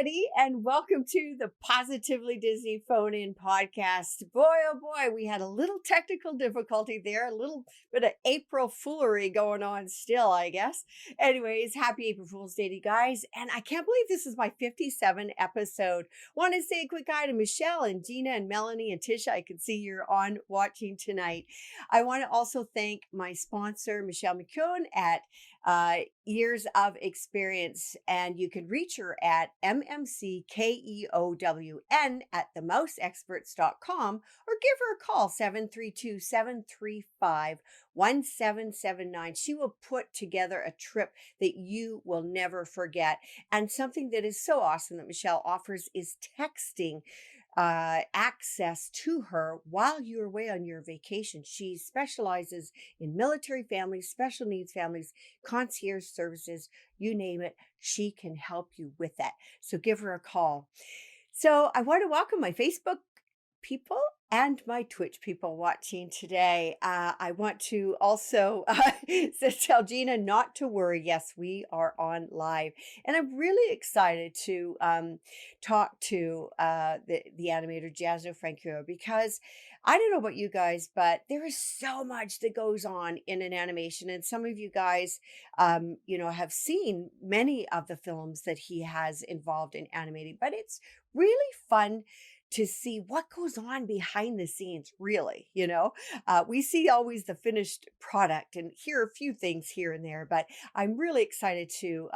everybody, and welcome to the Positively Disney Phone-In podcast. Boy, oh boy, we had a little technical difficulty there, a little bit of April foolery going on still, I guess. Anyways, happy April Fool's Day to you guys, and I can't believe this is my 57th episode. Want to say a quick hi to Michelle and Gina and Melanie and Tisha. I can see you're on watching tonight. I want to also thank my sponsor, Michelle McKeown at Years of Experience, and you can reach her at mmckeown at themouseexperts.com or give her a call 732-735-1779. She will put together a trip that you will never forget. And something that is so awesome that Michelle offers is texting access to her while you're away on your vacation. She specializes in military families, special needs families, concierge services, you name it. She can help you with that. So give her a call. So I want to welcome my Facebook people and my Twitch people watching today. I want to also tell Gina not to worry. Yes, we are on live. And I'm really excited to talk to the animator, Jazno Francouer, because I don't know about you guys, but there is so much that goes on in an animation. And some of you guys, have seen many of the films that he has involved in animating, but it's really fun to see what goes on behind the scenes, really. We see always the finished product and hear a few things here and there, but I'm really excited to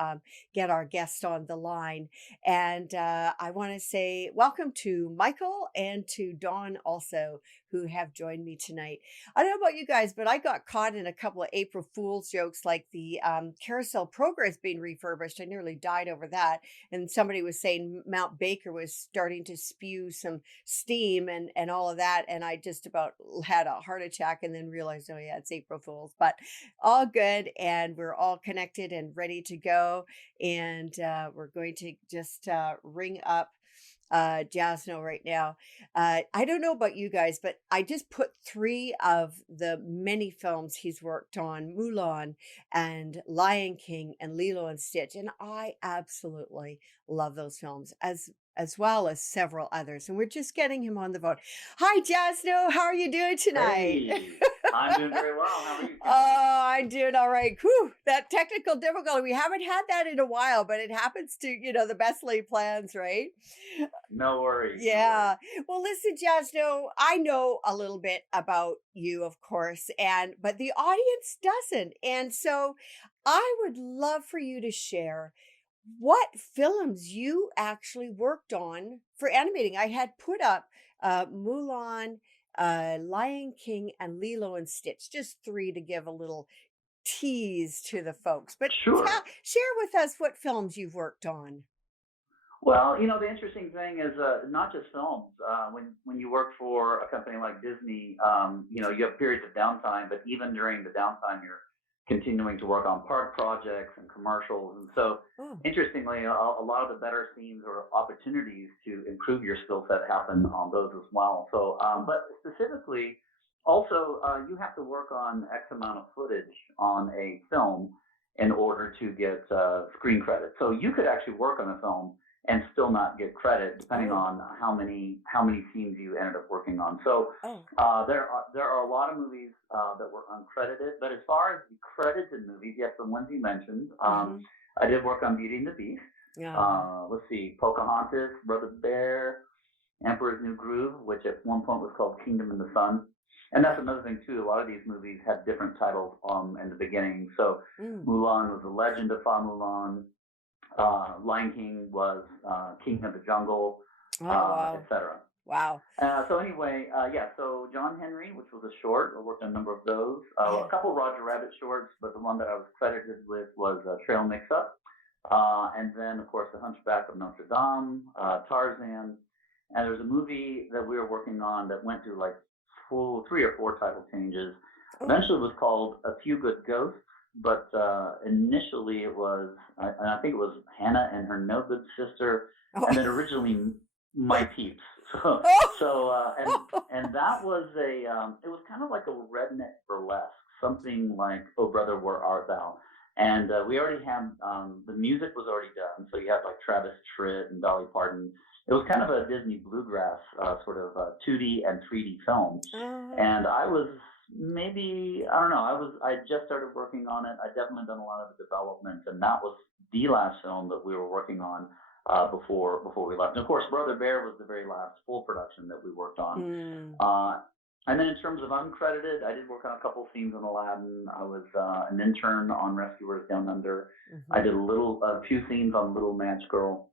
get our guest on the line. And I want to say welcome to Michael and to Dawn also, who have joined me tonight. I don't know about you guys, but I got caught in a couple of April Fool's jokes, like the carousel progress being refurbished. I nearly died over that. And somebody was saying Mount Baker was starting to spew some steam and all of that. And I just about had a heart attack and then realized, oh yeah, it's April Fool's, but all good. And we're all connected and ready to go. And we're going to just ring up Jazno right now. I don't know about you guys, but I just put 3 of the many films he's worked on: Mulan and Lion King and Lilo and Stitch, and I absolutely love those films as well as several others. And we're just getting him on the phone. Hi, Jazno. How are you doing tonight? Hey, I'm doing very well. How are you? Oh, I'm doing all right. Whew, that technical difficulty. We haven't had that in a while, but it happens to, the best laid plans, right? No worries. Yeah. Well, listen, Jazno, I know a little bit about you, of course, but the audience doesn't. And so I would love for you to share what films you actually worked on for animating. I had put up Mulan, Lion King, and Lilo and Stitch, just 3 to give a little tease to the folks. But Sure. share with us what films you've worked on. Well, the interesting thing is not just films. When you work for a company like Disney, you have periods of downtime, but even during the downtime, you're continuing to work on park projects and commercials. And so, interestingly, a lot of the better scenes or opportunities to improve your skill set happen on those as well. So, but specifically, also, you have to work on X amount of footage on a film in order to get screen credit. So you could actually work on a film and still not get credit, depending on how many scenes you ended up working on. So there are a lot of movies that were uncredited, but as far as the credited movies, yes, the ones you mentioned, I did work on Beauty and the Beast. Let's see, Pocahontas, Brother Bear, Emperor's New Groove, which at one point was called Kingdom in the Sun. And that's another thing too. A lot of these movies had different titles in the beginning. So Mulan was The Legend of Fa Mulan. Lion King was King of the Jungle, etc. Wow. So anyway, so John Henry, which was a short, I worked on a number of those. A couple Roger Rabbit shorts, but the one that I was credited with was Trail Mix-Up. And then, of course, The Hunchback of Notre Dame, Tarzan. And there's a movie that we were working on that went through like full 3 or 4 title changes. Eventually it was called A Few Good Ghosts. But initially it was, I think it was Hannah and her no good sister, and then originally My Peeps. And that was it was kind of like a redneck burlesque, something like Oh Brother, Where Art Thou? And we already had the music was already done, so you had like Travis Tritt and Dolly Parton. It was kind of a Disney bluegrass sort of 2D and 3D film, Oh. and I was maybe I don't know. I had just started working on it. I definitely done a lot of the development, and that was the last film that we were working on before we left. And of course, Brother Bear was the very last full production that we worked on. Mm. Uh, and then in terms of uncredited, I did work on a couple of scenes in Aladdin. I was an intern on Rescuers Down Under. I Mhm. did a few scenes on Little Match Girl.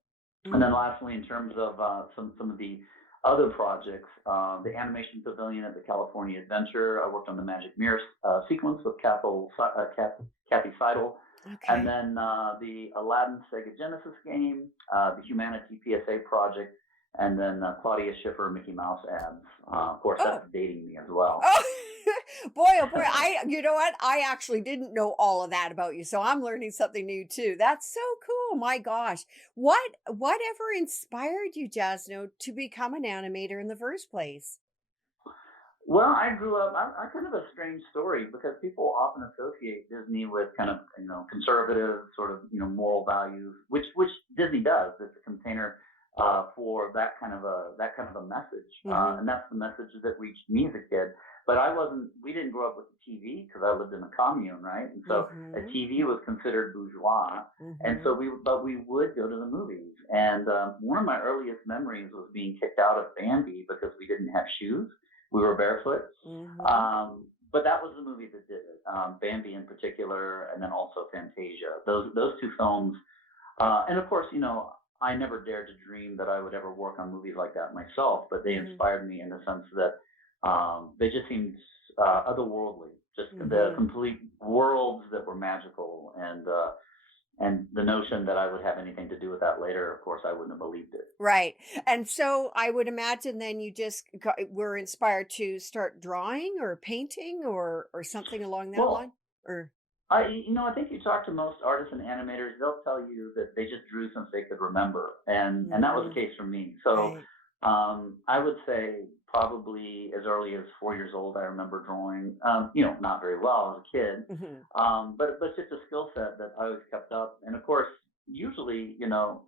And then Mm. lastly, in terms of some of the other projects, the animation pavilion at the California Adventure, I worked on the Magic Mirror sequence with Kathy Seidel, and Okay. then the Aladdin Sega Genesis game, the Humanity PSA project, and then Claudia Schiffer Mickey Mouse ads. Of course, that's Oh. dating me as well. Oh, boy, oh boy. You know what? I actually didn't know all of that about you. So I'm learning something new too. That's so cool. My gosh. Whatever inspired you, Jasno, to become an animator in the first place? Well, I grew up. I'm kind of a strange story because people often associate Disney with kind of conservative sort of moral values, which Disney does. It's a container for that kind of a message, Mhm. and that's the message that reached me as a kid. But I wasn't. We didn't grow up with the TV because I lived in a commune, right? And so a Mhm. TV was considered bourgeois, and so Mhm. we would go to the movies. And one of my earliest memories was being kicked out of Bambi because we didn't have shoes. We were barefoot. Mhm. But that was the movie that did it. Bambi in particular, and then also Fantasia. Those two films, and of course, I never dared to dream that I would ever work on movies like that myself. But they Mhm. inspired me in the sense that they just seemed otherworldly, just the Mhm. complete worlds that were magical, and the notion that I would have anything to do with that later, of course, I wouldn't have believed it. Right. And so I would imagine then you just were inspired to start drawing or painting or something along that line? Well, Or I think you talk to most artists and animators, they'll tell you that they just drew since they could remember, and that was the mm, case for me. So, right. I would say probably as early as 4 years old, I remember drawing. Not very well as a kid, Mhm. but it's just a skill set that I always kept up. And of course, usually,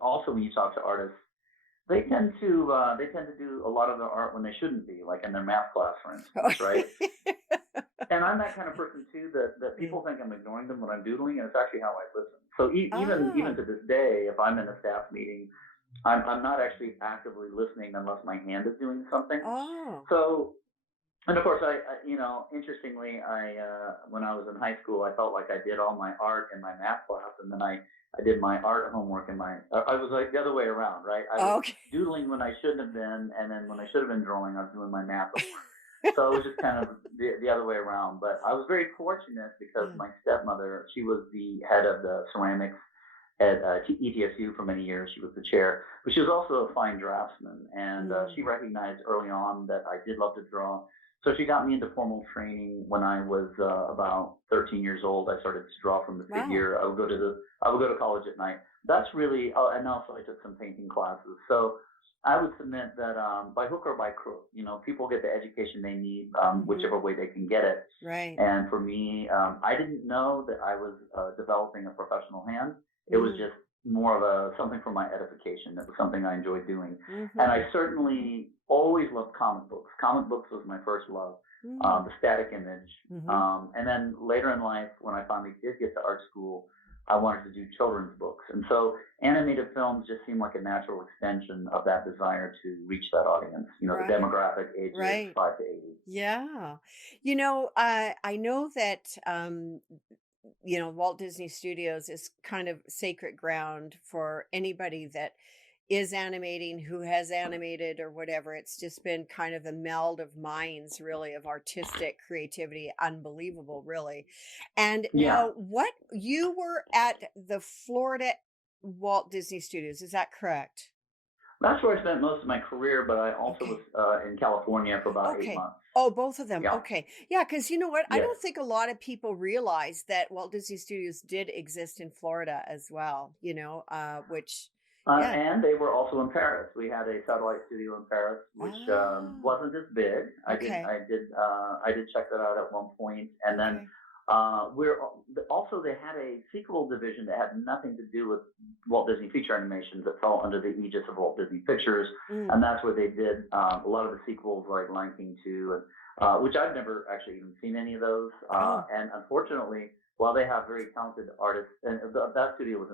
also when you talk to artists, they tend to do a lot of their art when they shouldn't be, like in their math class, for instance, right? And I'm that kind of person too that Yeah. people think I'm ignoring them when I'm doodling, and it's actually how I listen. So even Oh. to this day, if I'm in a staff meeting, I'm not actually actively listening unless my hand is doing something. Oh. So, and of course, interestingly, when I was in high school, I felt like I did all my art in my math class, and then I did my art homework in my. I was like the other way around, right? I was Okay. doodling when I shouldn't have been, and then when I should have been drawing, I was doing my math homework. So it was just kind of the other way around. But I was very fortunate because Yeah. my stepmother, she was the head of the ceramics at ETSU for many years. She was the chair, but she was also a fine draftsman, and she Mm. recognized early on that I did love to draw. So she got me into formal training when I was about 13 years old. I started to draw from the Wow. figure. I would go to college at night. That's really, and also I took some painting classes. So I would submit that by hook or by crook, people get the education they need, Mhm. whichever way they can get it. Right. And for me, I didn't know that I was developing a professional hand. It was Mm. just more of a something for my edification. It was something I enjoyed doing, and Mhm. I certainly always loved comic books. Comic books was my first love, Mm. the static image. Mhm. And then later in life, when I finally did get to art school, I wanted to do children's books, and so animated films just seemed like a natural extension of that desire to reach that audience. The Right. demographic ages Right. 5 to 80. Yeah. I know that Walt Disney Studios is kind of sacred ground for anybody that is animating, who has animated or whatever. It's just been kind of a meld of minds, really, of artistic creativity. Unbelievable, really. And Yeah, now, what you were at the Florida Walt Disney Studios, is that correct? that's where I spent most of my career, but I also was Okay. in California for about eight Okay. months. Oh, both of them. Yeah. Okay. Yeah, because you know what? I Yes. don't think a lot of people realize that Walt Disney Studios did exist in Florida as well, which, yeah. And they were also in Paris. We had a satellite studio in Paris, which Ah, wasn't as big. I did, okay. I did, I did check that out at one point, and then Okay. We're also they had a sequel division that had nothing to do with Walt Disney Feature Animations that fell under the aegis of Walt Disney Pictures, Mm. and that's where they did a lot of the sequels like Lion King 2, and which I've never actually even seen any of those. Oh. And unfortunately, while they have very talented artists, and that studio was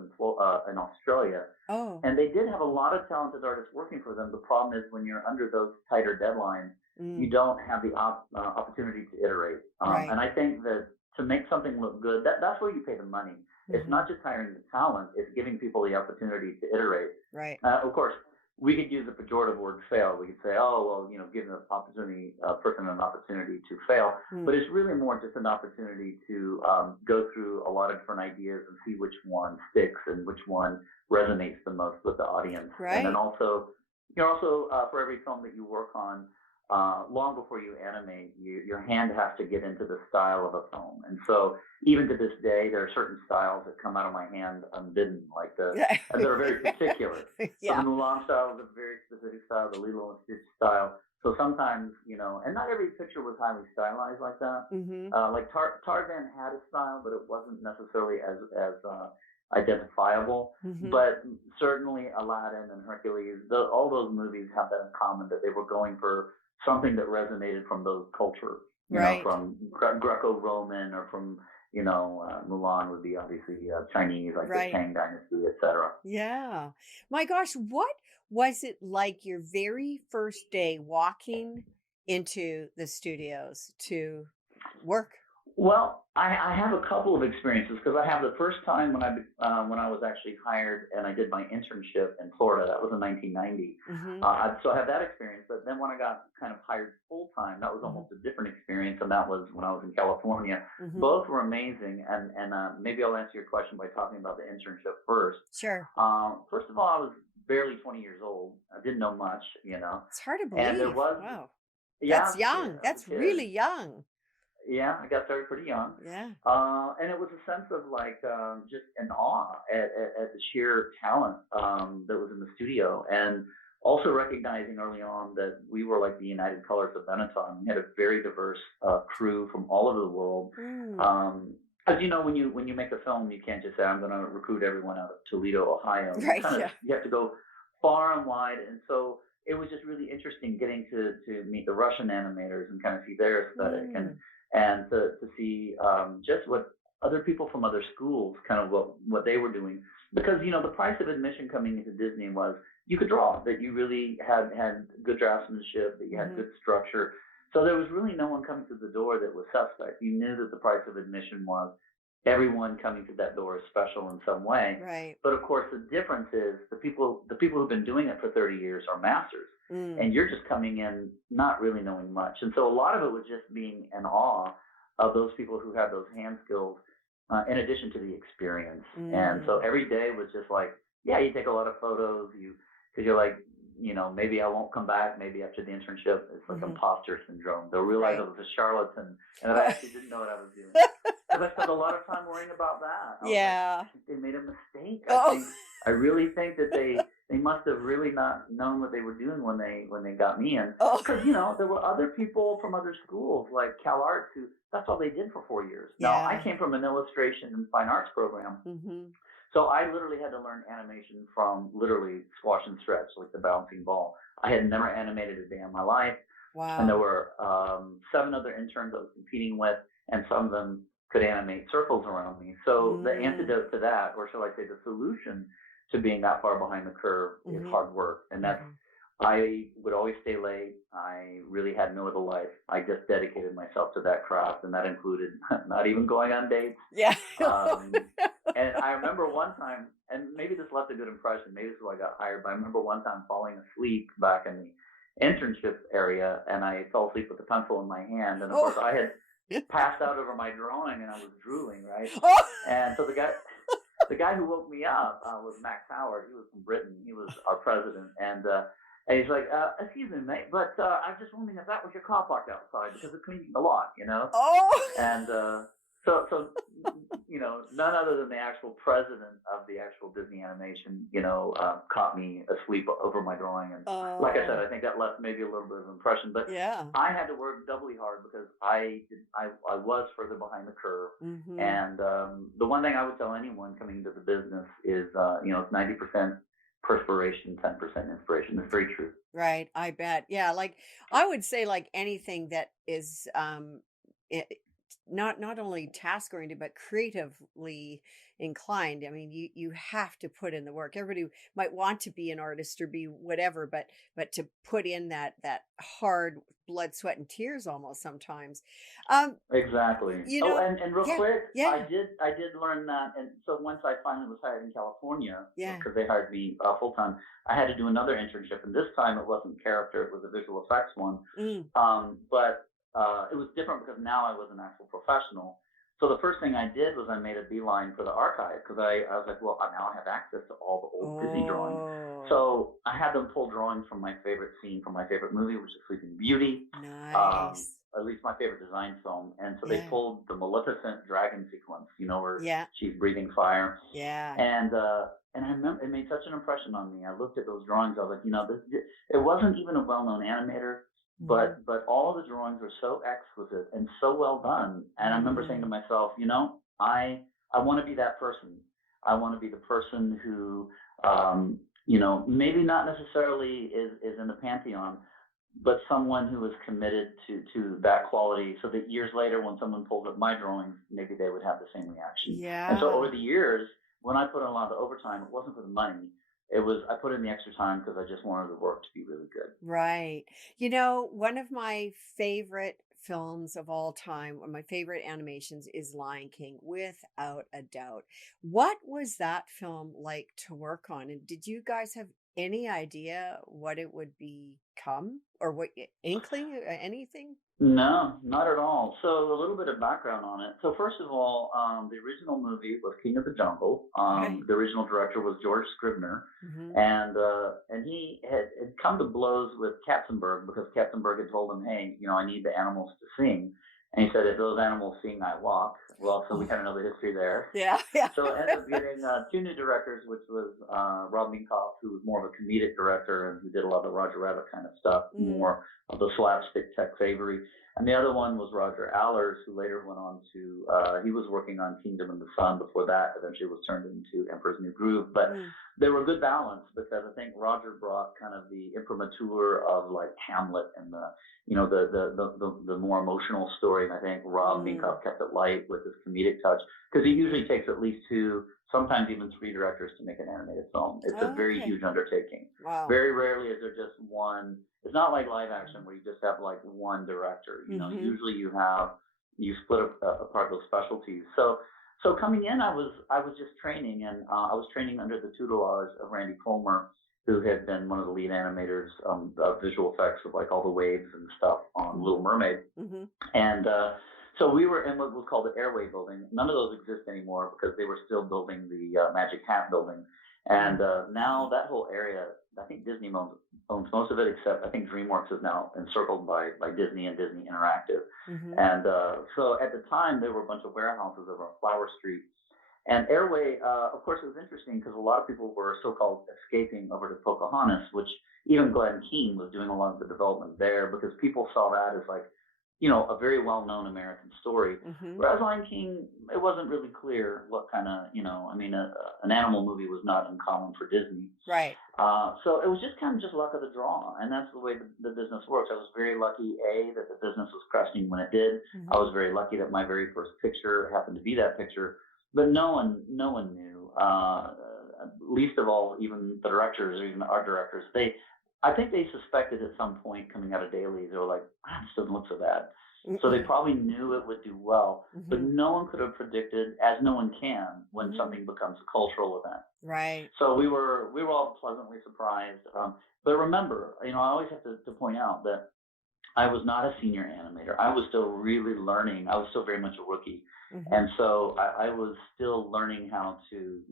in Australia, Oh. and they did have a lot of talented artists working for them. The problem is when you're under those tighter deadlines, you Mm. don't have the opportunity to iterate. Right. And I think that to make something look good, that's where you pay the money. It's Hmm. not just hiring the talent; it's giving people the opportunity to iterate. Right. Of course, we could use the pejorative word "fail." We could say, "Oh, well, give an opportunity, a person an opportunity to fail," Mm. but it's really more just an opportunity to go through a lot of different ideas and see which one sticks and which one resonates the most with the audience. And then Right. also, for every film that you work on, long before you animate, your hand has to get into the style of a film. And so, even to this day, there are certain styles that come out of my hand unbidden, like and they're very particular. So the Yeah. Mulan style is a very specific style, the Lilo and Stitch style. So sometimes, and not every picture was highly stylized like that. Hmm. Like Tarzan had a style, but it wasn't necessarily as identifiable. Hmm. But certainly Aladdin and Hercules, all those movies have that in common that they were going for something that resonated from those culture, Right. from Greco-Roman or from Mulan would be obviously Chinese, like the Right. Tang Dynasty, etc. Yeah. My gosh, what was it like your very first day walking into the studios to work? Well, I have a couple of experiences because I have the first time when I was actually hired and I did my internship in Florida. That was in 1990. Hmm. So I have that experience. But then when I got kind of hired full time, that was Hmm. almost a different experience, and that was when I was in California. Hmm. Both were amazing, and maybe I'll answer your question by talking about the internship first. Sure. First of all, I was barely 20 years old. I didn't know much, It's hard to and there believe. was Wow. yeah, I That's was a kid. young. I was That's a kid. really young. Yeah, I got started pretty young. Yeah. And it was a sense of like just an awe at the sheer talent that was in the studio. And also recognizing early on that we were like the United Colors of Benetton. We had a very diverse crew from all over the world. Mm. Um, as you know, when you make a film, you can't just say I'm going to recruit everyone out of Toledo, Ohio. Right. Yeah. You have to go far and wide, and so it was just really interesting getting to meet the Russian animators and kind of see their aesthetic Mm. and to see just what other people from other schools kind of what they were doing because the price of admission coming into Disney was you could draw that you really had good draftsmanship, that you had Hmm. good structure, so there was really no one coming to the door that was suspect. You knew that the price of admission was everyone coming to that door is special in some way. Right. But of course, the difference is the people who've been doing it for 30 years are masters, Mm. and you're just coming in not really knowing much. And so a lot of it was just being in awe of those people who had those hand skills, in addition to the experience. And so Mm. every day was just like, yeah, you take a lot of photos, because you're like, maybe I won't come back. Maybe after the internship, it's like Hmm. imposter syndrome. They'll realize I Right. was a charlatan and that I Oh. actually didn't know what I was doing. Because I spent a lot of time worrying about that. I was like, Yeah. I think they made a mistake. Oh. I really think that they must have really not known what they were doing when they got me in. Oh. Because there were other people from other schools like Cal Arts who that's all they did for 4 years. Now I Yeah. came from an illustration and fine arts program, Hmm. so I literally had to learn animation from literally squash and stretch, like the bouncing ball. I had never animated a day in my life, and there Wow. were 7 other interns I was competing with, and some of them could animate circles around me. So the Mm. antidote to that, or shall I say, the solution to being that far behind the curve is Hmm. hard work, and that's Hmm. I would always stay late. I really had no other life. I just dedicated myself to that craft, and that included not even going on dates. Yeah. Um, and I remember one time, and maybe this left a good impression. Maybe this is why I got hired. But I remember one time falling asleep back in the internship area, and I fell asleep with a pencil in my hand. And of course, Oh. I had passed out over my drawing, and I was drooling, right? Oh. And so the guy who woke me up was Max Howard. He was from Britain. He was our president, and he's like, "Excuse me, mate, but I was just wondering if that was your car parked outside because it's cleaning a lot, you know." Oh. And so none other than the actual president of the actual Disney animation, caught me asleep over my drawing. And like I said, Oh, I think that left maybe a little bit of an impression. But yeah. I had to work doubly hard because I was further behind the curve. Mhm. And the one thing I would tell anyone coming into the business is, it's 90% perspiration, 10% inspiration. It's very true. Right, I bet. Yeah, like I would say like anything that is I not only task oriented but creatively inclined. I mean, you have to put in the work. Everybody might want to be an artist or be whatever, but to put in that hard blood, sweat and tears almost sometimes. Um Exactly. you Oh, know, and real yeah. quick, Yeah. I did learn that, and so once I finally was hired in California, Yeah. because they hired me full time, I had to do another internship, and this time it wasn't character; it was a visual effects one. Mm. But it was different because now I was an actual professional. So the first thing I did was I made a beeline for the archive because I was like, well, now I have access to all the old Disney drawings. Oh, So I had them pull drawings from my favorite scene from my favorite movie, which is Sleeping Beauty, nice. at least my favorite design film. And so they Yeah. pulled the Maleficent dragon sequence, where Yeah. she's breathing fire. Yeah. And I remember it made such an impression on me. I looked at those drawings. I was like, it wasn't even a well-known animator, Mhm. but all of the drawings were so exquisite and so well done. And I remember saying to Mm. myself, I want to be that person. I want to be the person who, maybe not necessarily is in the pantheon, but someone who is committed to that quality, so that years later, when someone pulls up my drawings, maybe they would have the same reaction. And so over Yeah. the years, when I put in a lot of the overtime, it wasn't for the money. It was I put in the extra time because I just wanted the work to be really good. Right. One of my favorite films of all time, one of my favorite animations is Lion King, without a doubt. What was that film like to work on? And did you guys have any idea what it would become or what inkling, anything? No, not at all. So a little bit of background on it. So first of all, the original movie was King of the Jungle. Okay. The original director was George Scribner, Hmm. and he had come to blows with Katzenberg because Katzenberg had told him, hey, I need the animals to sing, and he said, if those animals sing, I walk. Well, so we Oh, kind of know the history there. yeah. Yeah. So I ended up getting two new directors, which was Rob Minkoff, who was more of a comedic director and who did a lot of the Roger Rabbit kind of stuff, Mm, more of the slapstick Tex Avery. And the other one was Roger Allers, who later went on to, he was working on Kingdom and the Sun before that eventually was turned into Emperor's New Groove. But mm, they were a good balance because I think Roger brought kind of the imprimatur of like Hamlet and the more emotional story. And I think Rob mm. Minkoff kept it light with his comedic touch because he Hmm. usually takes at least two, sometimes even three directors to make an animated film. It's a Oh, very okay. huge undertaking. Wow. Very rarely is there just one. It's not like live action where you just have like one director. Hmm. Usually you split apart those specialties. So coming in, I was just training, and I was training under the tutelage of Randy Colmer, who had been one of the lead animators of visual effects of like all the waves and stuff on Little Hmm. Mermaid. Hmm. And so we were in what was called the Airway Building. None of those exist anymore because they were still building the Magic Hat Building. And now that whole area, I think Disney owns most of it, except I think DreamWorks is now encircled by Disney and Disney Interactive. Hmm. And so at the time, there were a bunch of warehouses over on Flower Street. And Airway, of course, it was interesting because a lot of people were so-called escaping over to Pocahontas, which even Glenn Keane was doing a lot of the development there because people saw that as like, a very well-known American story. Hmm. Whereas Lion King, it wasn't really clear what kind of, an animal movie was not uncommon for Disney. Right. So it was just kind of just luck of the draw, and that's the way the business works. I was very lucky, that the business was cresting when it did. I Hmm. was very lucky that my very first picture happened to be that picture, but no one knew. Least of all, even the directors or even our directors, I think they suspected at some point coming out of dailies, they were like, this doesn't look so bad. So they Hmm. probably knew it would do well, but Hmm. no one could have predicted, as no one can, when Hmm. something becomes a cultural event. Right. So we were all pleasantly surprised. But remember, I always have to point out that I was not a senior animator. I was still really learning. I was still very much a rookie. Hmm. And so I was still learning how to,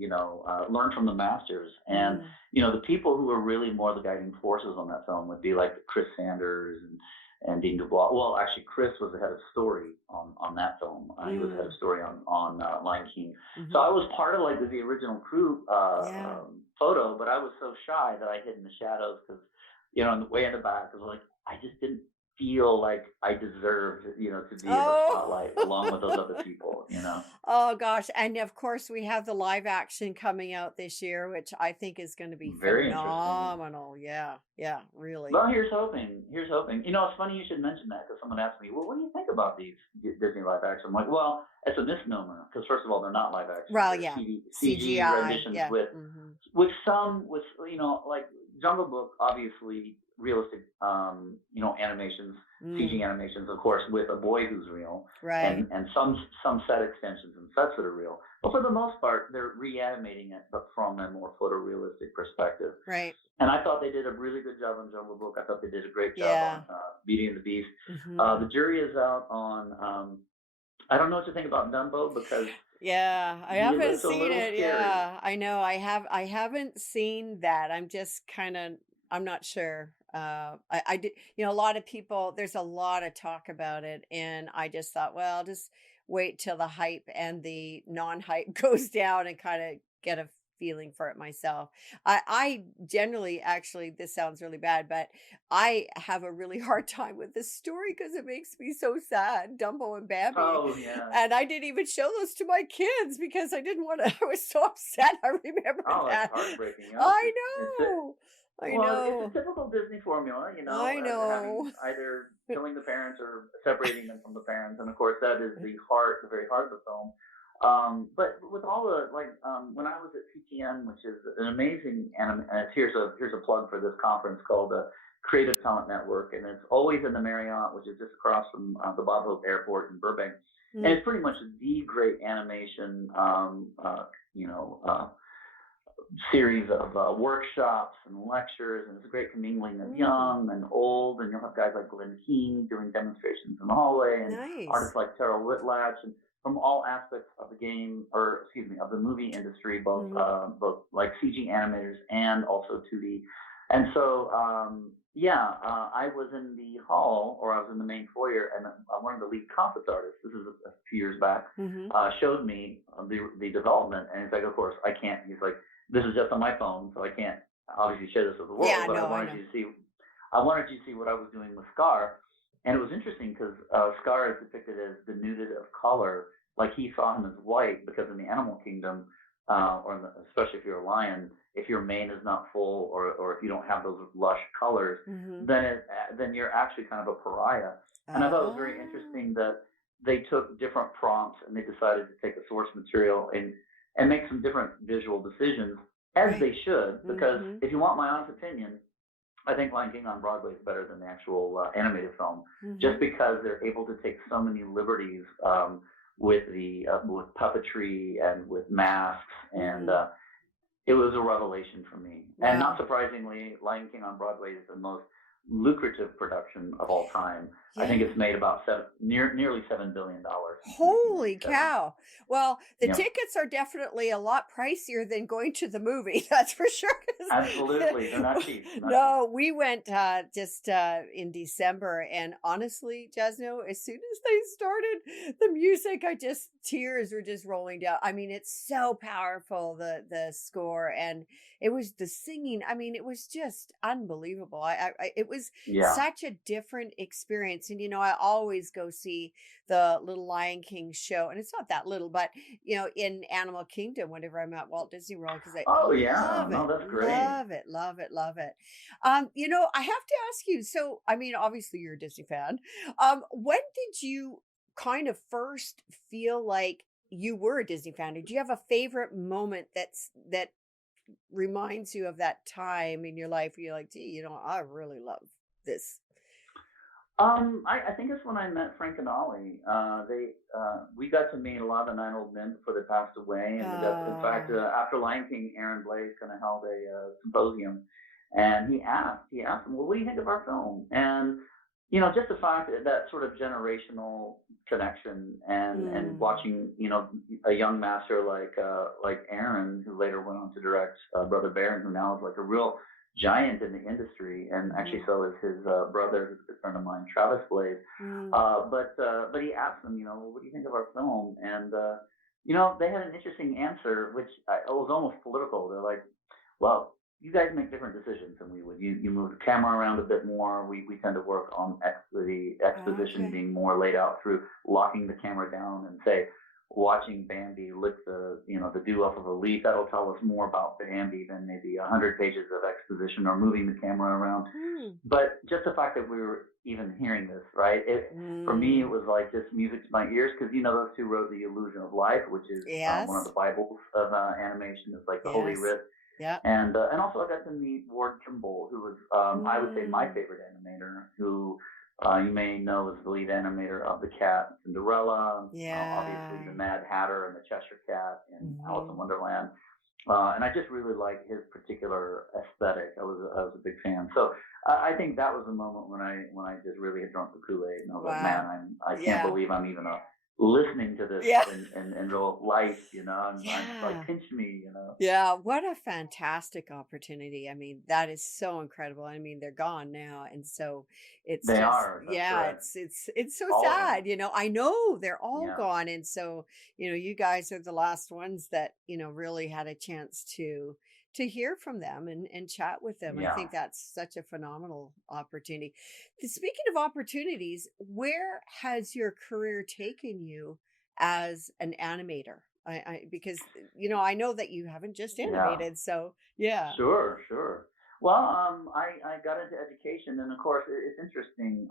learn from the masters. And, Mm. the people who were really more the guiding forces on that film would be like Chris Sanders and and Dean Dubois. Well, actually, Chris was the head of story on that film. He was the head of Mm, story on Lion King. So mhm. I was part of like the original crew Yeah. photo, but I was so shy that I hid in the shadows because in the way in the back, because like I just didn't feel like I deserved to be in the Oh. spotlight along with those other people. Oh gosh, and of course, we have the live action coming out this year, which I think is gonna be Very interesting. phenomenal. Yeah, yeah, really. Well, here's hoping. Here's hoping. It's funny you should mention that because someone asked me, "Well, what do you think about these Disney live action?" I'm like, "Well, it's a misnomer because first of all, they're not live action. Well, They're yeah, CG CGI, renditions yeah, with mhm. with like Jungle Book, obviously realistic, animations, CG Mm, animations, of course, with a boy who's real, right, and some set extensions and sets that are real. But for the most part, they're reanimating it, but from a more photorealistic perspective. right, And I thought they did a really good job on Jungle Book. I thought they did a great job on yeah, Beauty and the Beast. mhm. The jury is out on. I don't know what to think about Dumbo because Yeah, I he haven't looks a seen little it, scary. yeah, I know, I haven't seen that, I'm just kinda I'm not sure, I did a lot of people there's a lot of talk about it, and I just thought, "Well, I'll just wait till the hype and the non-hype goes down and kinda get a feeling for it myself." I generally actually, this sounds really bad, but I have a really hard time with this story because it makes me so sad, Dumbo and Bambi. Oh yeah. And I didn't even show those to my kids because I didn't wanna I was so upset, I remember Oh, it's that. heartbreaking. I It's know. I well, it's a know. typical Disney formula, I having know. either killing the parents or separating them from the parents, and of course that is the very heart of the film. But with all the when I was at CTN, which is an amazing here's a plug for this conference called the Creative Talent Network, and it's always in the Marriott, which is just across from the Bob Hope Airport in Burbank, and Mm, it's pretty much the great animation, you know, uh, series of workshops and lectures, and it's a great commingling of mm, young and old, and you'll have guys like Glenn Keane doing demonstrations in the hallway, and artists nice. like Terrell Whitlatch, and from all aspects of the of the movie industry, Mhm. both like CG animators and also 2D. And so, I was in the hall, or I was in the main foyer, and one of the lead concept artists, this is a few years back, Mhm. showed me the development, and he's like, of course, I can't. He's like, this is just on my phone, so I can't obviously share this with the Yeah, world. But no, I know. I wanted you to see what I was doing with Scar, and it was interesting because Scar is depicted as denuded of color, like he saw him as white, because in the animal kingdom, especially if you're a lion, if your mane is not full, or if you don't have those lush colors, Mhm. then you're actually kind of a pariah. And I thought it was very Oh. interesting that they took different prompts and they decided to take a source material and make some different visual decisions, as Right. they should. Because Mhm. if you want my honest opinion, I think Lion King on Broadway is better than the actual animated film, just Mhm. because they're able to take so many liberties with puppetry and with masks, and Mhm. it was a revelation for me. And not Wow. surprisingly, Lion King on Broadway is the most lucrative production of all time. I think Yeah. it's made about nearly $7 billion since Holy 1997. cow. Well, the Yeah, tickets are definitely a lot pricier than going to the movie, that's for sure, 'cause absolutely. They're not cheap. They're not cheap. no, we went, just, in December, and honestly, Jasno, as soon as they started the music, I just tears were just rolling down. I mean, it's so powerful, the score, and it was the singing, I mean, it was just unbelievable. It was Yeah. such a different experience, and, I always go see the Little Lion King show, and it's not that little, but in Animal Kingdom, whenever I'm at Walt Disney World, because I Oh yeah. love No, it, that's great. love it, love it, love it. I have to ask you. So, I mean, obviously, you're a Disney fan. When did you kind of first feel like you were a Disney fan? Did you have a favorite moment that reminds you of that time in your life where you're like, gee, I really love this. I think it's when I met Frank and Ollie. We got to meet a lot of the nine old men before they passed away, and we got, in fact, Oh, after Lion King, Aaron Blake kind of held a symposium, and he asked them, well, what do you think of our film? And just the fact that sort of generational connection, and mm, watching a young master like Aaron, who later went on to direct Brother Bear, and who now is like a real giant in the industry, and actually Mhm. so is his brother, who's a good friend of mine, Travis Blaze. Mm. But he asked them, well, what do you think of our film? And they had an interesting answer, which it was almost political. They're like, well, you guys make different decisions than we would. You move the camera around a bit more. We tend to work on the exposition Okay. being more laid out through locking the camera down and say watching Bambi lick the dew off of a leaf. That'll tell us more about Bambi than maybe 100 pages of exposition or moving the camera around. Mm. But just the fact that we were even hearing this, right? For me, it Mm. was like just music to my ears because those two wrote The Illusion of Life, which is one of the Yes. Bibles of animation. It's like the Holy Yes. Writ. Yeah. And also I got to meet Ward Kimball, who was I would say my Mm. favorite animator, who you may know as the lead animator of The Cat, Cinderella, obviously the Yeah. Mad Hatter and the Cheshire Cat in Alice in Mhm. Wonderland. And I just really like his particular aesthetic. I was a big fan. So I think that was the moment when I just really had drunk the Kool Aid, and I was like, man, Wow. I can't Yeah. believe I'm even listening to this Yeah. in real life. I'm like, Yeah. pinch me. Yeah, what a fantastic opportunity. I mean, that is so incredible. I mean, they're gone now, and so it's They just are. That's yeah, correct. it's so All of them. sad, I know they're all Yeah. gone, and so, you guys are the last ones that, really had a chance to hear from them and chat with them. I Yeah. think that's such a phenomenal opportunity. Speaking of opportunities, where has your career taken you as an animator? Because I know that you haven't just Yeah. animated, so yeah. Sure. Sure. Well, I got into education, and of course, it's interesting.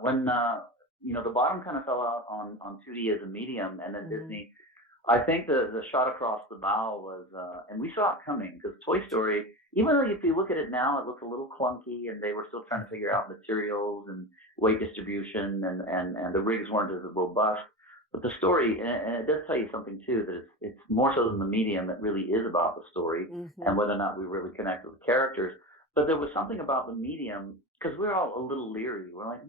When the bottom kind of fell out on 2D as a medium, and then Mhm. Disney. I think the shot across the bow was, and we saw it coming because Toy Story, even though if you look at it now, it looks a little clunky, and they were still trying to figure out materials and weight distribution, and the rigs weren't as robust. But the story, and it does tell you something too, that it's more so than the medium. It really is about the story and Mhm. whether or not we really connect with the characters. But there was something about the medium because we're all a little leery. We're like,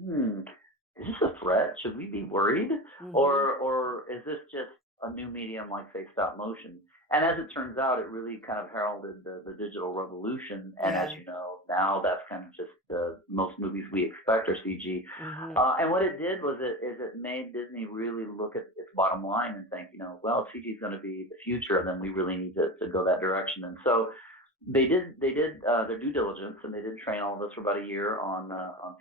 is this a threat? Should we be worried, Mhm. or is this just a new medium like say stop motion? And as it turns out, it really kind of heralded the digital revolution. And as Yeah. you know, now that's kind of just most movies we expect are CG. Mhm. And what it did was it made Disney really look at its bottom line and think, well, CG is going to be the future, and then we really need to go that direction. And so they did their due diligence, and they did train all of us for about a year on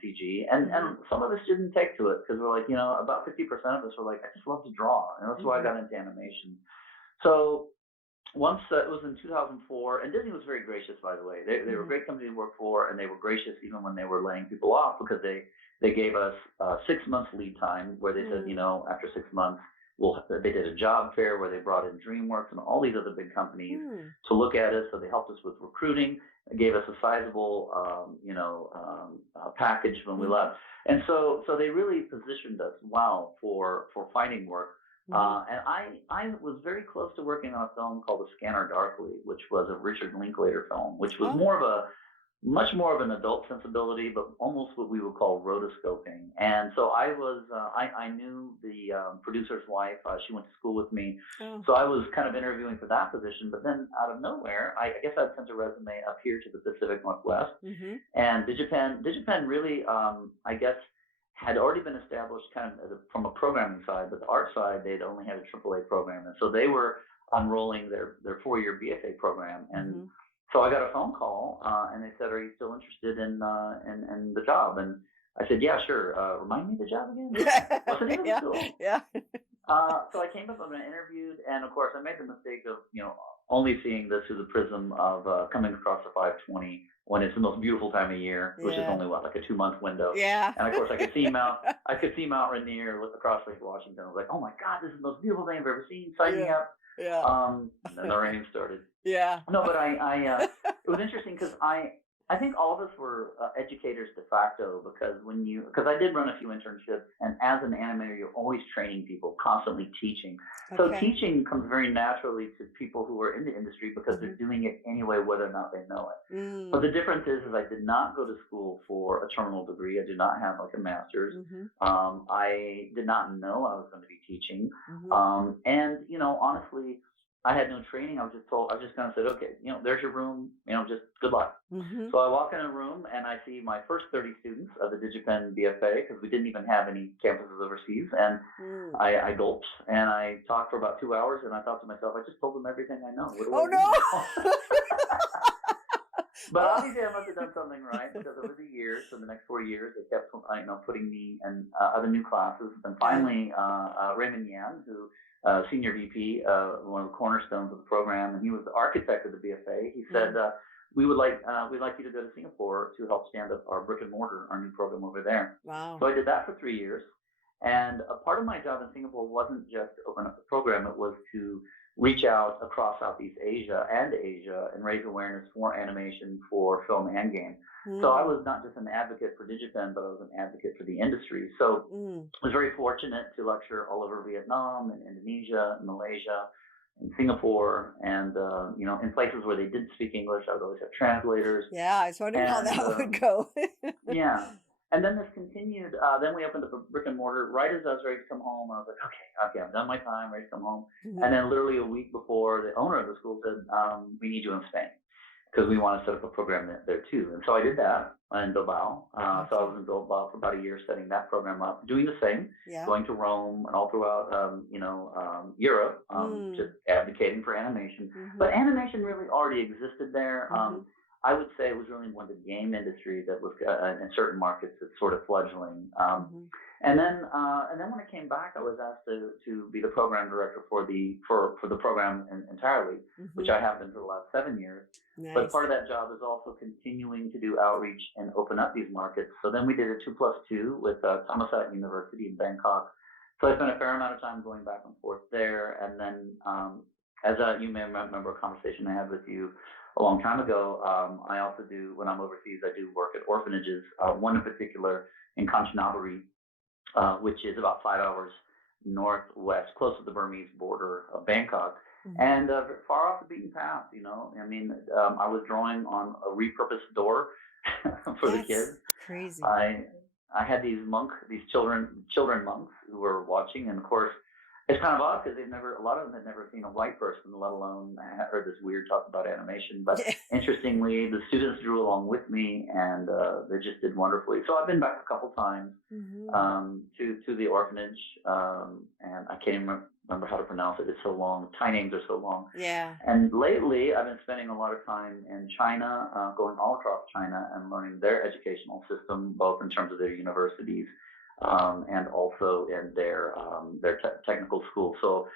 CG, and Mhm. some of us didn't take to it because we're like, about 50% of us were like, I just love to draw, and that's why I Mhm. got into animation. So once it was in 2004, and Disney was very gracious, by the way. They were a Mhm. great company to work for, and they were gracious even when they were laying people off because they gave us 6 months lead time where they said, Mm. after 6 months, they did a job fair where they brought in DreamWorks and all these other big companies Mm. to look at us. So they helped us with recruiting, gave us a sizable, package when we Mhm. left, and so they really positioned us well for finding work. Mhm. And I was very close to working on a film called The Scanner Darkly, which was a Richard Linklater film, which was Oh. much more of an adult sensibility, but almost what we would call rotoscoping. And so I knew the producer's wife. She went to school with me. Oh. So I was kind of interviewing for that position. But then out of nowhere, I guess I'd sent a resume up here to the Pacific Northwest. Mhm. And Digipen really, I guess, had already been established kind of from a programming side, but the art side, they'd only had a AAA program. And so they were unrolling their 4-year BFA program. And Mhm. so I got a phone call, and they said, "Are you still interested in the job?" And I said, "Yeah, sure. Remind me of the job again. What's the name of the Yeah. school?" Yeah. So I came up and I interviewed, and of course I made the mistake of only seeing this through the prism of coming across the 520 when it's the most beautiful time of year, which is Yeah. only like a 2 month window. Yeah. And of course I could see Mount Rainier look across Lake Washington. I was like, oh my God, this is the most beautiful thing I've ever seen. Sign me Yeah. up. Yeah. And then the rain started. Yeah. No, but it was interesting because I think all of us were educators de facto because I did run a few internships, and as an animator, you're always training people, constantly teaching. So Okay. teaching comes very naturally to people who are in the industry because they're Mhm. doing it anyway, whether or not they know it. But the Mm. difference is I did not go to school for a terminal degree. I did not have like a master's. Mhm. I did not know I was going to be teaching. Mhm. And honestly, I had no training. I was just told, I was just kind of said, okay, there's your room, just good luck. Mhm. So I walk in a room and I see my first 30 students of the DigiPen BFA because we didn't even have any campuses overseas. And Mm. I gulped and I talked for about 2 hours and I thought to myself, I just told them everything I know. What do Oh I do now? no. But Oh. obviously, I must have done something right because over the years, for the next 4 years, they kept putting me in other new classes. And Yeah. finally, Raymond Yan, who senior VP, one of the cornerstones of the program, and he was the architect of the BFA. He said, Mm. we'd like you to go to Singapore to help stand up our brick and mortar, our new program over there. Wow. So I did that for 3 years. And a part of my job in Singapore wasn't just to open up the program; it was to reach out across Southeast Asia and Asia and raise awareness for animation, for film and game. So I Mm. was not just an advocate for DigiPen, but I was an advocate for the industry. So Mm. I was very fortunate to lecture all over Vietnam and Indonesia and Malaysia and Singapore and, in places where they didn't speak English, I would always have translators. Yeah, I was wondering how And that would go. yeah. And then this continued. Then we opened up a brick and mortar right as I was ready to come home. I was like, okay, I've done my time, ready to come home. And Mhm. then literally a week before, the owner of the school said, we need you in Spain because we want to set up a program there too. And so I did that in Bilbao. So I was Okay. in Bilbao for about a year setting that program up, doing the same, Yeah. going to Rome and all throughout, Europe, just Mm. advocating for animation. But Mhm. animation really already existed there. Mhm. I would say it was really more the game industry that was in certain markets that's sort of fledgling. Mhm. And then when I came back, I was asked to be the program director for the program entirely, which Mhm. I have been for the last 7 years. But part Nice. of that job is also continuing to do outreach and open up these markets. So then we did a 2+2 with Thammasat University in Bangkok. So I spent a fair amount of time going back and forth there. And then, as you may remember a conversation I had with you a long time ago, I also do, when I'm overseas, I do work at orphanages, one in particular in Kanchanaburi, which is about 5 hours northwest, close to the Burmese border of Bangkok, Mhm. and far off the beaten path. I mean, I was drawing on a repurposed door for the That's kids. crazy. I had these children monks who were watching, and of course, it's kind of odd because a lot of them had never seen a white person, let alone heard this weird talk about animation. But interestingly, the students drew along with me, and they just did wonderfully. So I've been back a couple times Mhm. to the orphanage, and I can't even remember how to pronounce it. It's so long. Thai names are so long. Yeah. And lately, I've been spending a lot of time in China, going all across China and learning their educational system, both in terms of their universities and also in their technical schools. So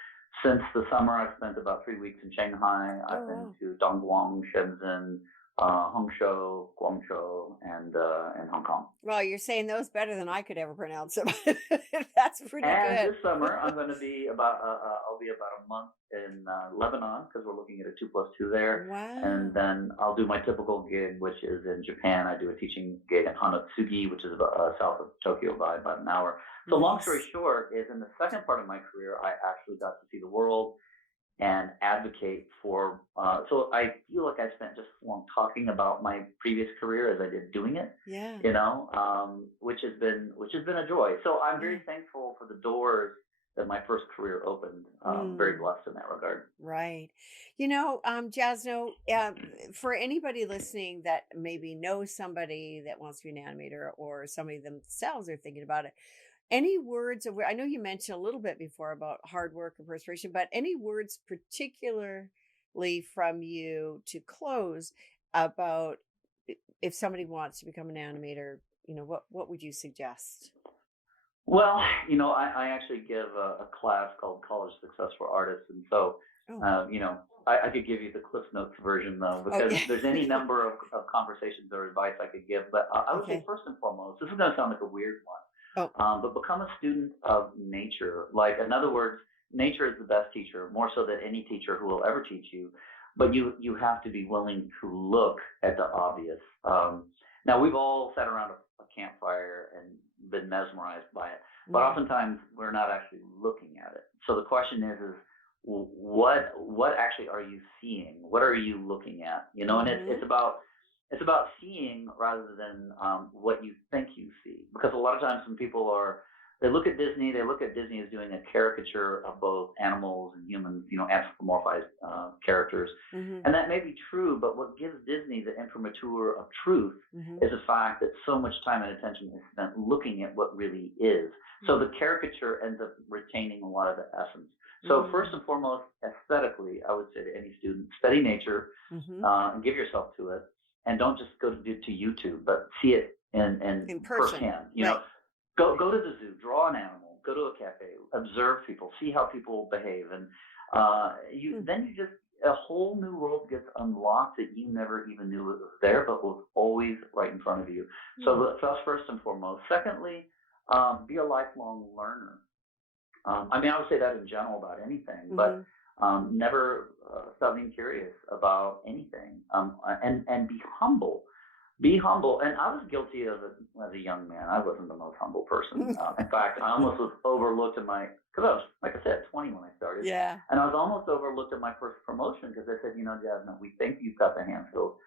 since the summer, I've spent about 3 weeks in Shanghai. Oh I've been wow. to Dongguan, Shenzhen, Hangzhou, Guangzhou, and Hong Kong. Well, you're saying those better than I could ever pronounce them. That's pretty And good. this summer, I'm going to be about I'll be about a month in Lebanon because we're looking at a 2+2 there, and Wow. then I'll do my typical gig, which is in Japan. I do a teaching gig in Hanatsugi, which is about south of Tokyo by about an hour. So long story Nice. short, is in the second part of my career, I actually got to see the world and advocate for. So I feel like I spent just as long talking about my previous career as I did doing it, Yeah. which has been a joy. So I'm Yeah. very thankful for the doors that my first career opened. Very Mm. blessed in that regard. Right. Jasno, for anybody listening that maybe knows somebody that wants to be an animator or somebody themselves are thinking about it, any words of I know you mentioned a little bit before about hard work and perspiration, but any words particularly from you to close about if somebody wants to become an animator, what would you suggest? Well, I actually give a class called College Success for Artists, and so, Oh, I could give you the Cliff Notes version though, oh because yeah. there's any number of conversations or advice I could give. But I would say Okay. first and foremost, this is going to sound like a weird Oh. one, but become a student of nature. Like, in other words, nature is the best teacher, more so than any teacher who will ever teach you. But you have to be willing to look at the obvious. Now we've all sat around a campfire and been mesmerized by it, but Mm. oftentimes we're not actually looking at it. So the question is what actually are you seeing? What are you looking at? And Mhm. it's about seeing rather than what you think you see. Because a lot of times when people are they look at Disney. They look at Disney as doing a caricature of both animals and humans, anthropomorphized characters, Mhm. and that may be true. But what gives Disney the imprimatur of truth Mhm. is the fact that so much time and attention is spent looking at what really is. So the caricature ends up retaining a lot of the essence. So first Mm. and foremost, aesthetically, I would say to any student, study nature Mhm. and give yourself to it, and don't just go to YouTube, but see it in In person. firsthand. Right. Go to the zoo, draw an animal, go to a cafe, observe people, see how people behave, and Hmm. you just a whole new world gets unlocked that you never even knew it was there, but was always right in front of you. Hmm. So that's first and foremost. Secondly, be a lifelong learner. I mean, I would say that in general about anything, but Mhm. never stop being curious about anything, and be humble. Be humble. And I was guilty of it as a young man. I wasn't the most humble person. In fact, I almost was overlooked in my, because I was, like I said, 20 when I started. Yeah. And I was almost overlooked at my first promotion because they said, Jasmine, we think you've got the hand skills.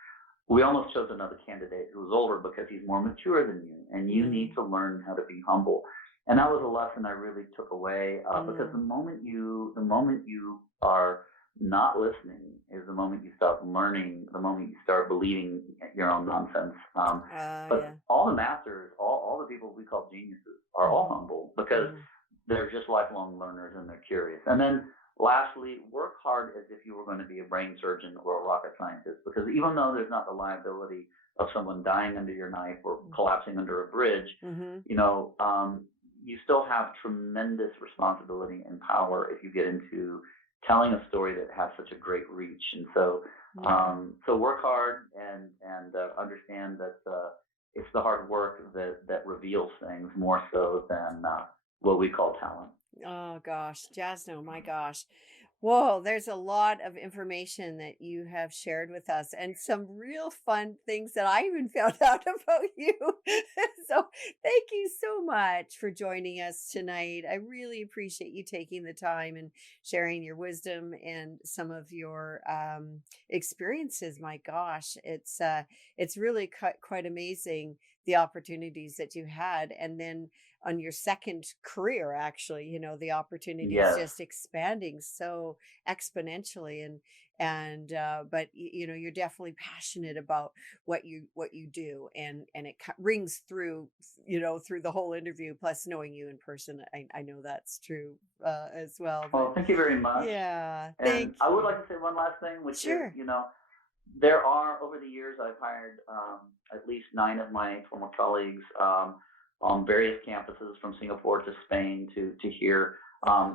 We almost chose another candidate who was older because he's more mature than you, and you need Mm. to learn how to be humble. And that was a lesson I really took away because Mm. the moment you are not listening is the moment you start learning, the moment you start believing your own nonsense. But Yeah. all the masters, all the people we call geniuses, are all Mhm. humble because Mhm. they're just lifelong learners and they're curious. And then lastly, work hard as if you were going to be a brain surgeon or a rocket scientist, because even though there's not the liability of someone dying under your knife or collapsing under a bridge, Mhm. you know, um, you still have tremendous responsibility and power if you get into telling a story that has such a great reach. And so, Mhm. so work hard and understand that it's the hard work that reveals things more so than what we call talent. Oh gosh, Jasno, my gosh. Whoa, there's a lot of information that you have shared with us and some real fun things that I even found out about you. So, thank you so much for joining us tonight. I really appreciate you taking the time and sharing your wisdom and some of your experiences. My gosh, it's really quite amazing the opportunities that you had, and then on your second career, actually, the opportunities Yes. just expanding so exponentially. And but you're definitely passionate about what you do, and it rings through, through the whole interview, plus knowing you in person, I know that's true as well. But Well, thank you very much. yeah, And thank I would you. like to say one last thing, which is, Sure. there are, over the years, I've hired at least 9 of my former colleagues on various campuses from Singapore to Spain to here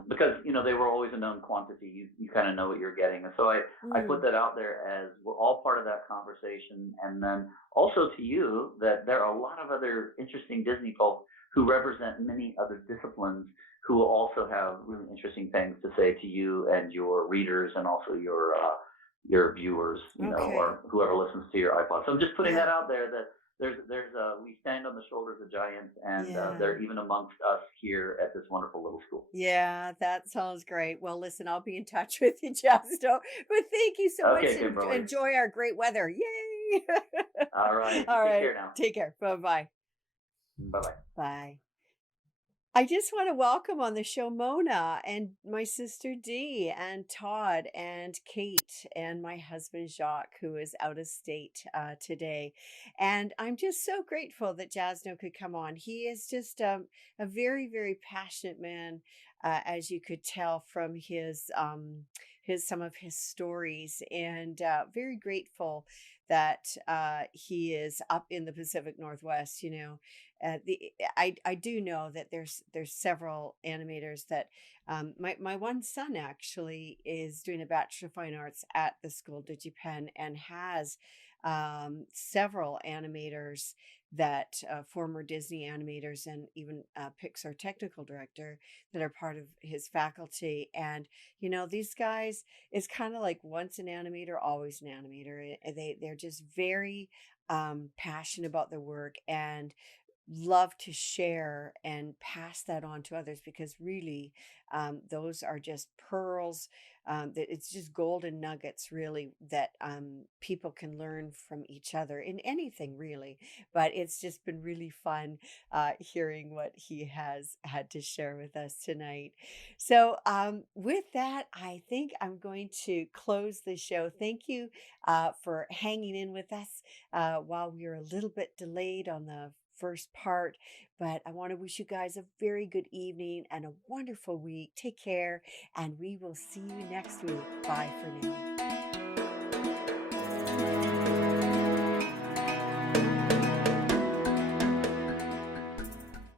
because, they were always a known quantity. You kind of know what you're getting. And so I put Mm, that out there as we're all part of that conversation. And then also to you that there are a lot of other interesting Disney folks who represent many other disciplines who will also have really interesting things to say to you and your readers and also your viewers, okay. or whoever listens to your iPod. So I'm just putting Yeah. that out there that we stand on the shoulders of giants, and Yeah. they're even amongst us here at this wonderful little school. Yeah, that sounds great. Well, listen, I'll be in touch with you, Justo. But thank you so much, Okay, and Kimberly. enjoy our great weather. Yay! All right, you All take right. care now. Take care. Bye-bye. Bye bye. Bye. I just want to welcome on the show Mona and my sister Dee and Todd and Kate and my husband Jacques, who is out of state today. And I'm just so grateful that Jasno could come on. He is just a very, very passionate man, as you could tell from his some of his stories, and very grateful that he is up in the Pacific Northwest. I do know that there's several animators that my one son actually is doing a Bachelor of Fine Arts at the school DigiPen, and has several animators that former Disney animators, and even Pixar technical director, that are part of his faculty. And these guys, it's kind of like once an animator, always an animator. They're just very passionate about their work, and love to share and pass that on to others, because really, those are just pearls. That it's just golden nuggets, really, that people can learn from each other in anything, really. But it's just been really fun hearing what he has had to share with us tonight. So, with that, I think I'm going to close the show. Thank you for hanging in with us while we were a little bit delayed on the first part. But I want to wish you guys a very good evening and a wonderful week. Take care, and we will see you next week. Bye for now.